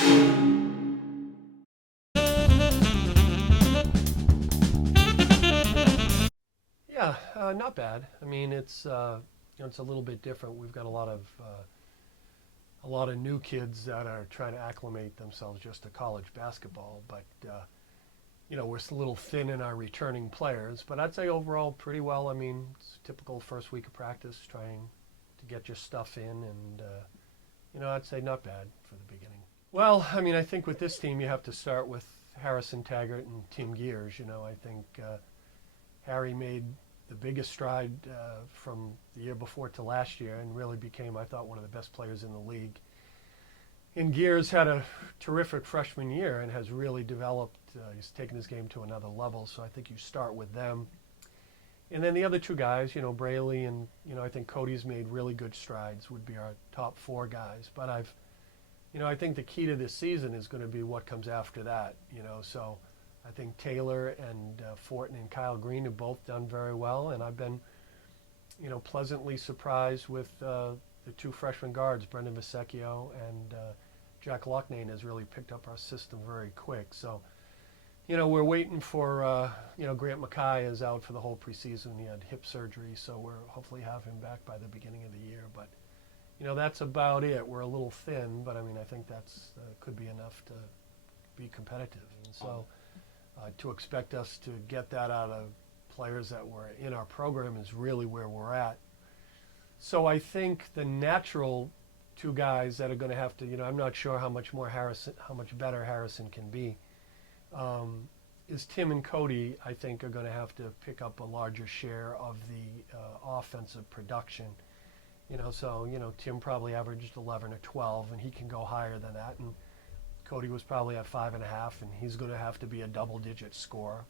Yeah, not bad. I mean, it's a little bit different. We've got a lot of new kids that are trying to acclimate themselves just to college basketball, but we're a little thin in our returning players. But I'd say overall pretty well. I mean, it's typical first week of practice, trying to get your stuff in, and I'd say not bad for the beginning. Well, I mean, I think with this team you have to start with Harrison Taggart and Tim Gears. I think Harry made the biggest stride from the year before to last year and really became, I thought, one of the best players in the league. And Gears had a terrific freshman year and has really developed. He's taken his game to another level, so I think you start with them. And then the other two guys, Braley and, I think Cody's made really good strides, would be our top four guys. But I think the key to this season is going to be what comes after that, so I think Taylor and Fortin and Kyle Green have both done very well, and I've been, pleasantly surprised with the two freshman guards, Brendan Visecchio and Jack Loughnane has really picked up our system very quick. So, we're waiting for, Grant Mackay is out for the whole preseason. He had hip surgery, so we're hopefully have him back by the beginning of the year. But, that's about it. We're a little thin, but I mean, I think that's could be enough to be competitive. And so to expect us to get that out of players that were in our program is really where we're at. So I think the natural two guys that are going to have to, I'm not sure how much better Harrison can be, is Tim and Cody, I think, are going to have to pick up a larger share of the offensive production. Tim probably averaged 11 or 12, and he can go higher than that. And Cody was probably at 5.5, and he's going to have to be a double-digit scorer.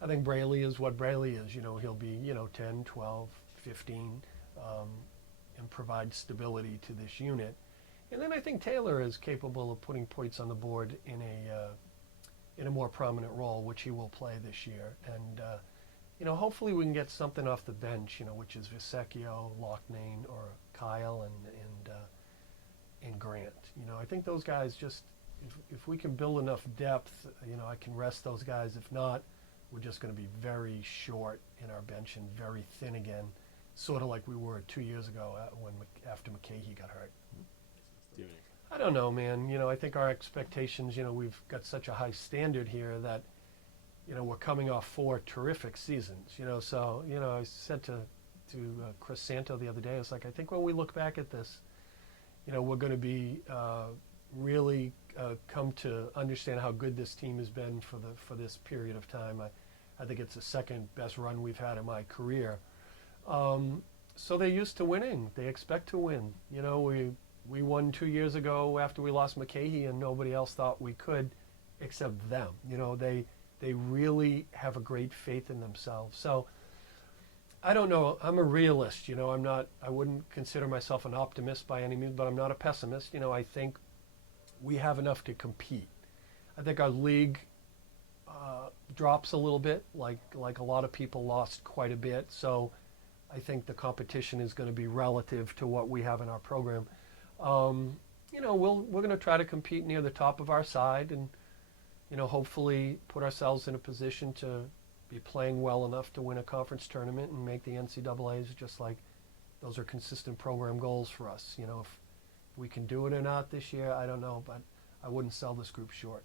I think Braley is what Braley is. He'll be, 10, 12, 15, and provide stability to this unit. And then I think Taylor is capable of putting points on the board in a more prominent role, which he will play this year. And hopefully we can get something off the bench, which is Visecchio, Loughnane, or Kyle and Grant. I think those guys just, if we can build enough depth, I can rest those guys. If not, we're just going to be very short in our bench and very thin again, sort of like we were 2 years ago after McKahee got hurt. I don't know, man. I think our expectations, we've got such a high standard here that, we're coming off 4 terrific seasons, So, I said to Chris Santo the other day, it's like, I think when we look back at this, we're going to be really come to understand how good this team has been for this period of time. I think it's the second best run we've had in my career. So they're used to winning. They expect to win. We won 2 years ago after we lost McKahee, and nobody else thought we could except them. They really have a great faith in themselves. So I don't know. I'm a realist. I wouldn't consider myself an optimist by any means, but I'm not a pessimist. I think we have enough to compete. I think our league drops a little bit, like a lot of people lost quite a bit. So I think the competition is going to be relative to what we have in our program. We're going to try to compete near the top of our side and, hopefully put ourselves in a position to be playing well enough to win a conference tournament and make the NCAAs, just like those are consistent program goals for us. If we can do it or not this year, I don't know, but I wouldn't sell this group short.